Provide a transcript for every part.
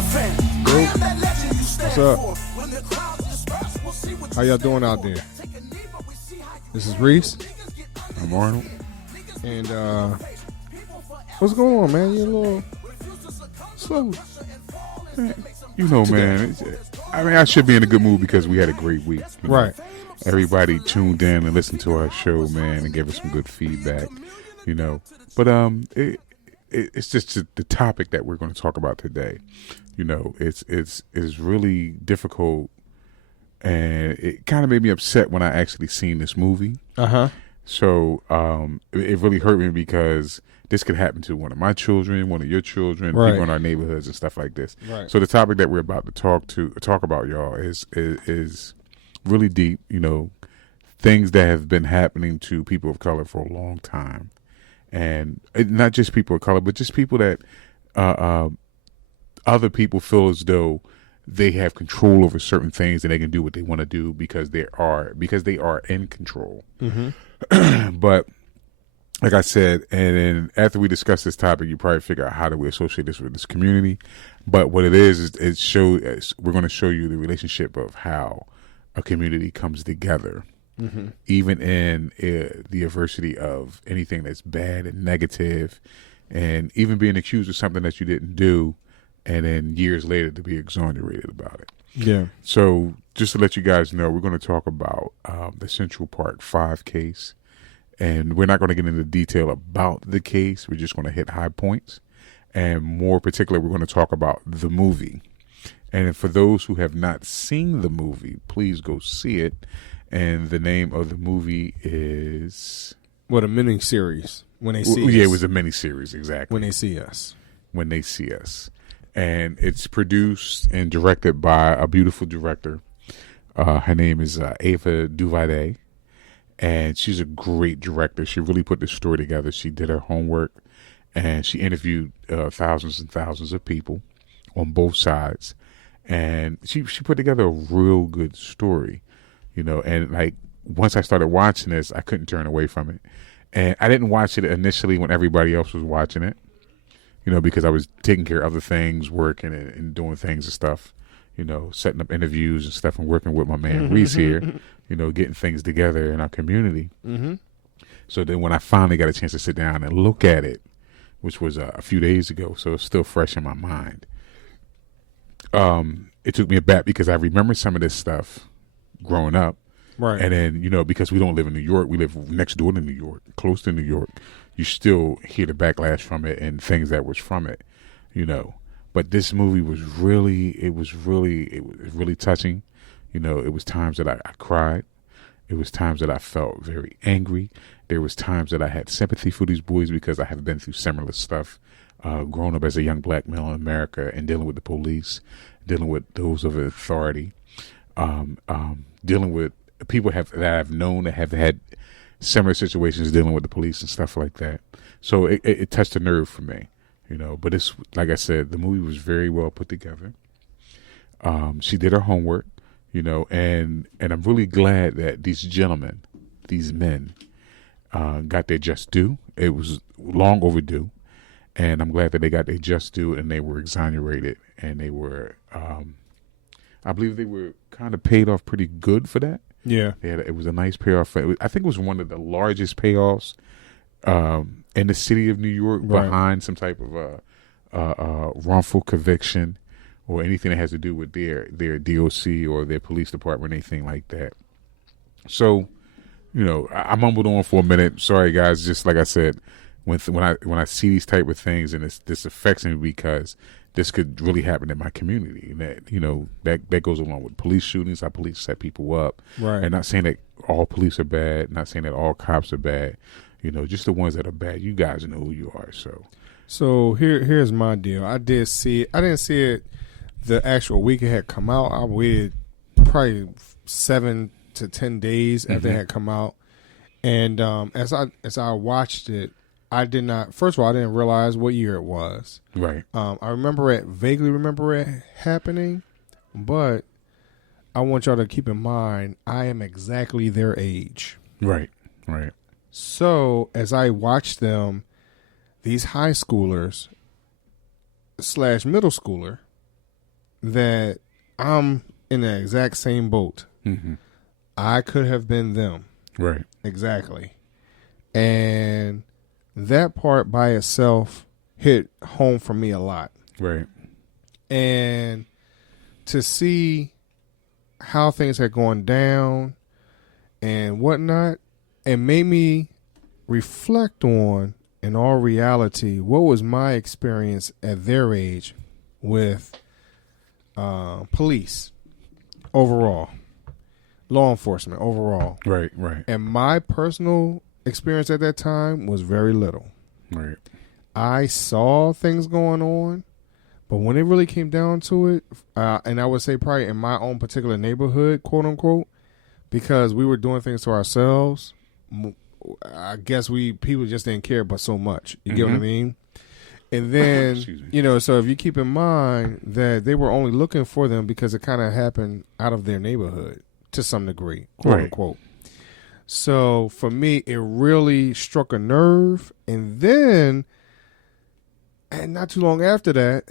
What's up? How y'all doing out there? This is Reese. I'm Arnold. And what's going on, man? You're a little slow. You know, man. I mean, I should be in a good mood because we had a great week. Right. Everybody tuned in and listened to our show, man, and gave us some good feedback. You know, but it's just the topic that we're going to talk about today. You know, it's really difficult, and it kind of made me upset when I actually seen this movie. So it really hurt me because this could happen to one of my children, one of your children, right. people in our neighborhoods and stuff like this. Right. So the topic that we're about to talk about, y'all, is really deep. You know, things that have been happening to people of color for a long time, and not just people of color, but just people that other people feel as though they have control over certain things and they can do what they want to do because they are in control. But like I said, and then after we discuss this topic, you probably figure out how do we associate this with this community. But what it is we're going to show you the relationship of how a community comes together, even in the adversity of anything that's bad and negative, and even being accused of something that you didn't do, and then years later to be exonerated about it. Yeah. So just to let you guys know, we're going to talk about the Central Park 5 case. And we're not going to get into detail about the case. We're just going to hit high points. And more particularly, we're going to talk about the movie. And for those who have not seen the movie, please go see it. And the name of the movie is... What, a mini-series. When They See Us. Yeah, it was a mini-series, exactly. When They See Us. When They See Us. And it's produced and directed by a beautiful director. Her name is Ava DuVernay. And she's a great director. She really put this story together. She did her homework, and she interviewed thousands and thousands of people on both sides. And she put together a real good story, you know. And like once I started watching this, I couldn't turn away from it. And I didn't watch it initially when everybody else was watching it, you know, because I was taking care of other things, working and doing things and stuff, you know, setting up interviews and stuff and working with my man Reese here. You know, getting things together in our community. So then when I finally got a chance to sit down and look at it, which was a few days ago, so it's still fresh in my mind, it took me aback because I remember some of this stuff growing up. Right. And then, you know, because we don't live in New York, we live next door to New York, close to New York, you still hear the backlash from it and things that was from it, you know. But this movie was really touching. You know, it was times that I cried. It was times that I felt very angry. There was times that I had sympathy for these boys because I have been through similar stuff, growing up as a young black male in America and dealing with the police, dealing with those of authority, dealing with people that I've known that have had similar situations dealing with the police and stuff like that. So it touched a nerve for me, you know. But it's like I said, the movie was very well put together. She did her homework. You know, and I'm really glad that these gentlemen, these men, got their just due. It was long overdue, and I'm glad that they got their just due and they were exonerated, and they were, I believe they were kind of paid off pretty good for that. Yeah. It was a nice payoff. I think it was one of the largest payoffs in the city of New York, right, behind some type of wrongful conviction or anything that has to do with their DOC or their police department, anything like that. So, you know, I mumbled on for a minute. Sorry, guys. Just like I said, when I see these type of things, and this affects me because this could really happen in my community, and that, you know, that goes along with police shootings, how police set people up, right? And not saying that all police are bad, not saying that all cops are bad, you know, just the ones that are bad. You guys know who you are. So here's my deal. I didn't see it the actual week it had come out. I waited probably 7 to 10 days after it had come out, and as I watched it, I did not. First of all, I didn't realize what year it was. Right. I vaguely remember it happening, but I want y'all to keep in mind I am exactly their age. Right. Right. So as I watched them, these high schoolers / middle schooler that I'm in the exact same boat. Mm-hmm. I could have been them. Right. Exactly. And that part by itself hit home for me a lot. Right. And to see how things had gone down and whatnot, it made me reflect on, in all reality, what was my experience at their age with police overall, law enforcement overall. Right. Right. And my personal experience at that time was very little. Right. I saw things going on, but when it really came down to it, and I would say probably in my own particular neighborhood, quote unquote, because we were doing things to ourselves, I guess people just didn't care but so much. You get what I mean? And then, so if you keep in mind that they were only looking for them because it kind of happened out of their neighborhood to some degree, quote unquote. So for me, it really struck a nerve. And then, and not too long after that,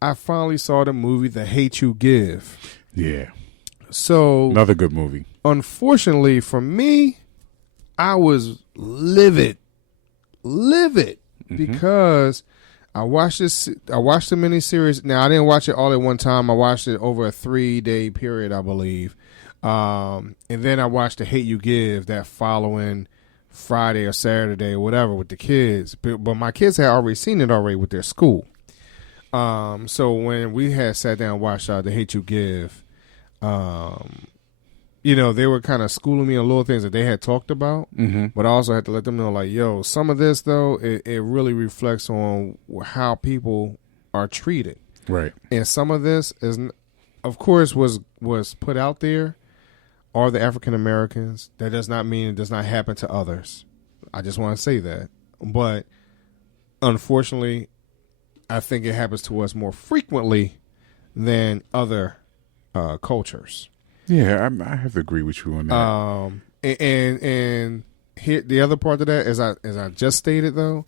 I finally saw the movie The Hate You Give. Yeah. So another good movie. Unfortunately for me, I was livid because I watched the miniseries. Now I didn't watch it all at one time. I watched it over a 3-day period, I believe. And then I watched The Hate You Give that following Friday or Saturday or whatever with the kids. But my kids had already seen it already with their school. So when we had sat down and watched The Hate You Give, they were kind of schooling me on little things that they had talked about. Mm-hmm. But I also had to let them know, like, yo, some of this, though, it really reflects on how people are treated. Right. And some of this, of course, was put out there are the African Americans. That does not mean it does not happen to others. I just want to say that. But unfortunately, I think it happens to us more frequently than other cultures. Yeah, I have to agree with you on that. And here, the other part of that, as I just stated, though,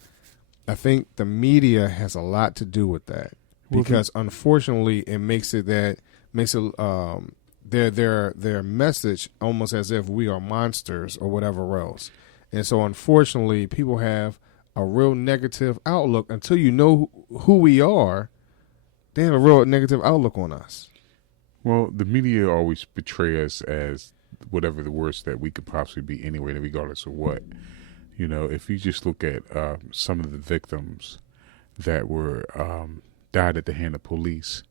I think the media has a lot to do with that because unfortunately, it makes their message almost as if we are monsters or whatever else. And so, unfortunately, people have a real negative outlook until you know who we are. They have a real negative outlook on us. Well, the media always portray us as whatever the worst that we could possibly be anyway, regardless of what. If you just look at some of the victims that were died at the hand of police,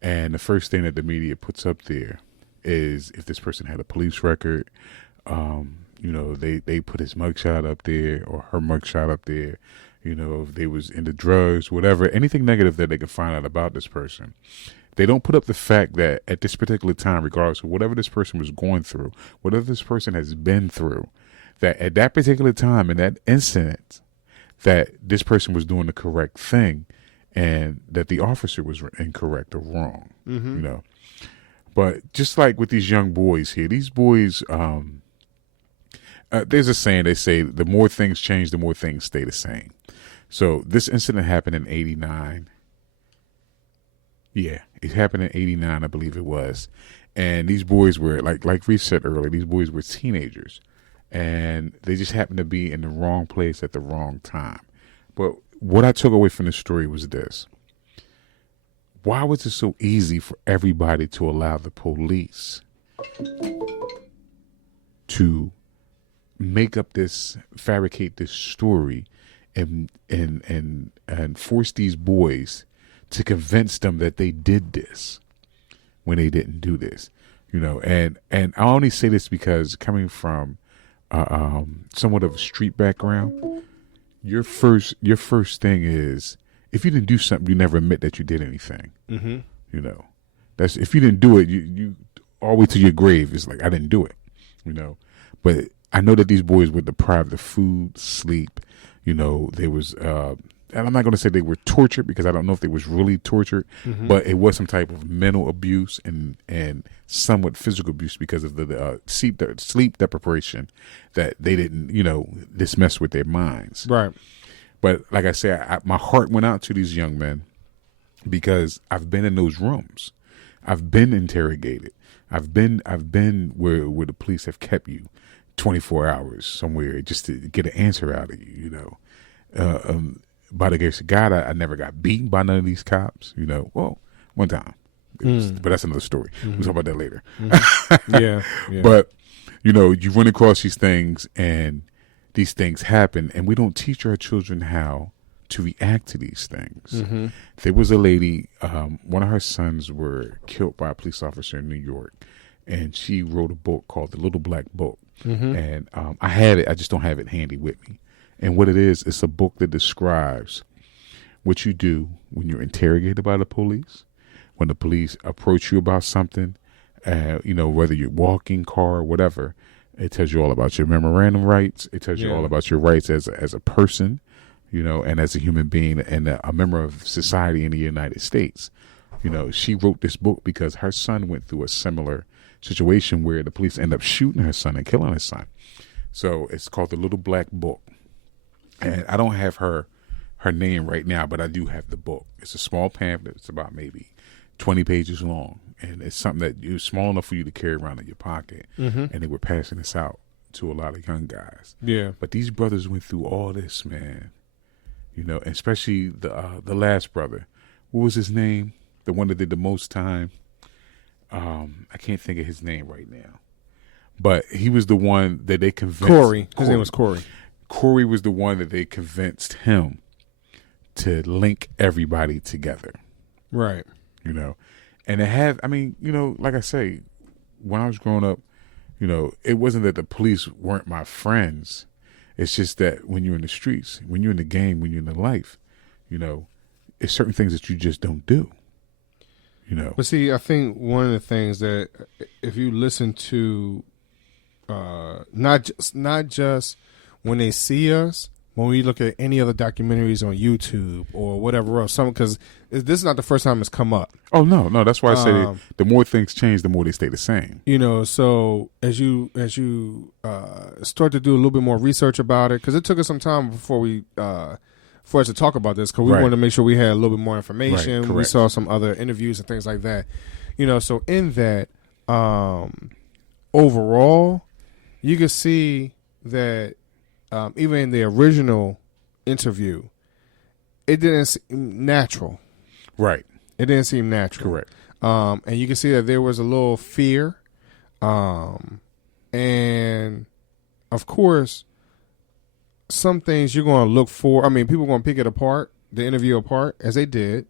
and the first thing that the media puts up there is if this person had a police record, they put his mugshot up there or her mugshot up there. If they was into drugs, whatever, anything negative that they can find out about this person. They don't put up the fact that at this particular time, regardless of whatever this person was going through, whatever this person has been through, that at that particular time, in that incident, that this person was doing the correct thing and that the officer was incorrect or wrong, But just like with these young boys here, these boys, there's a saying, they say the more things change, the more things stay the same. So this incident happened in 89. Yeah, it happened in 89, I believe it was. And these boys were, like Reese said earlier, these boys were teenagers. And they just happened to be in the wrong place at the wrong time. But what I took away from the story was this. Why was it so easy for everybody to allow the police to fabricate this story and force these boys to convince them that they did this when they didn't do this, and I only say this because coming from somewhat of a street background, your first thing is if you didn't do something, you never admit that you did anything. Mm-hmm. That's if you didn't do it, you all the way to your grave. It's like I didn't do it, But I know that these boys were deprived of food, sleep. There was. And I'm not going to say they were tortured because I don't know if they was really tortured, but it was some type of mental abuse and somewhat physical abuse because of the sleep deprivation that they didn't, this messed with their minds. Right. But like I said, my heart went out to these young men because I've been in those rooms. I've been interrogated. I've been where the police have kept you 24 hours somewhere just to get an answer out of you. You know, by the grace of God, I never got beaten by none of these cops. You know, well, one time, but that's another story. We'll talk about that later. Yeah. But you know, you run across these things, and these things happen, and we don't teach our children how to react to these things. There was a lady, one of her sons were killed by a police officer in New York, and she wrote a book called The Little Black Book. And I have it, I just don't have it handy with me. And what it is, it's a book that describes what you do when you're interrogated by the police, when the police approach you about something, you know, whether you're walking, car, whatever. It tells you all about your memorandum rights. It tells you all about your rights as a person, you know, and as a human being and a member of society in the United States. You know, she wrote this book because her son went through a similar situation where the police end up shooting her son and killing his son. So it's called The Little Black Book. And I don't have her name right now, but I do have the book. It's a small pamphlet. It's about maybe 20 pages long. And it's something that is small enough for you to carry around in your pocket. And they were passing this out to a lot of young guys. Yeah. But these brothers went through all this, man. You know, especially the last brother. What was his name? The one that did the most time. I can't think of his name right now. But he was the one that they convinced. Corey. His name was Corey. Corey was the one that they convinced him to link everybody together. Right. You know. And it had, I mean, you know, like I say, when I was growing up, you know, it wasn't that the police weren't my friends. It's just that when you're in the streets, when you're in the game, when you're in the life, you know, it's certain things that you just don't do. You know. But see, I think one of the things that if you listen to, not just when they see us, when we look at any other documentaries on YouTube or whatever else, because this is not the first time it's come up. Oh no, that's why I say the more things change, the more they stay the same. You know, so as you start to do a little bit more research about it, because it took us some time before for us to talk about this, because we wanted to make sure we had a little bit more information. We saw some other interviews and things like that. You know, so in that, overall, you can see that. Even in the original interview, it didn't seem natural. Right. It didn't seem natural. Correct. And you can see that there was a little fear. And, of course, some things you're going to look for. I mean, people are going to pick it apart, the interview apart, as they did.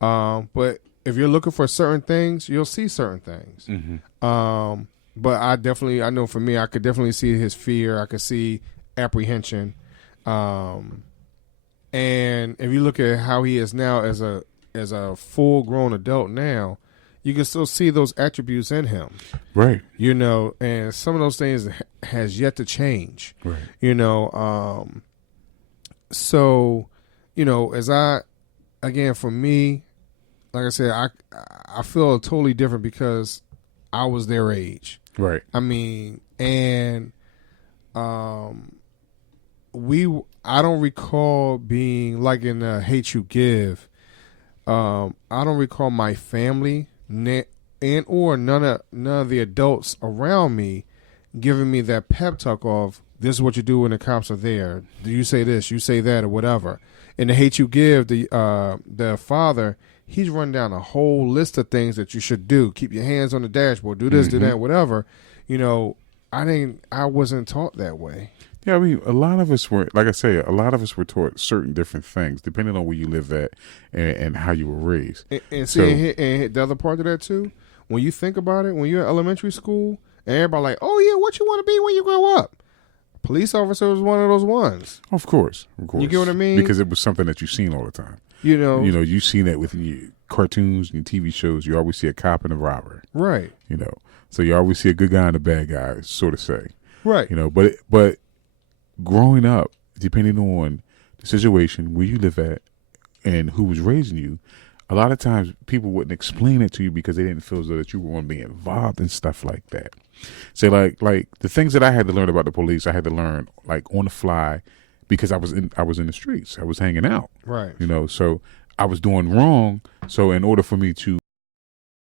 But if you're looking for certain things, you'll see certain things. But I know for me, I could definitely see his fear. I could see apprehension, and if you look at how he is now as a full-grown adult now, you can still see those attributes in him, right? You know, and some of those things has yet to change, right? You know, so you know, for me, like I said, I feel totally different because I was their age, right? I mean, and I don't recall being like in Hate You Give. I don't recall my family or none of the adults around me giving me that pep talk of this is what you do when the cops are there. Do you say this, you say that, or whatever. In the Hate You Give, the father, he's run down a whole list of things that you should do. Keep your hands on the dashboard. Do this, do that, whatever. You know, I wasn't taught that way. Yeah, I mean, a lot of us were, like I say, taught certain different things depending on where you live at and how you were raised. And the other part of that too, when you think about it, when you're in elementary school and everybody like, oh yeah, what you want to be when you grow up? Police officer was one of those ones. Of course. You get what I mean? Because it was something that you've seen all the time. You know, you've seen that with your cartoons and TV shows. You always see a cop and a robber. Right. You know, so you always see a good guy and a bad guy, so to say. Right. You know, but growing up, depending on the situation, where you live at, and who was raising you, a lot of times people wouldn't explain it to you because they didn't feel as though that you were going to be involved in stuff like that. So like the things that I had to learn about the police, I had to learn like on the fly because I was in the streets. I was hanging out. Right. You know, so I was doing wrong. So in order for me to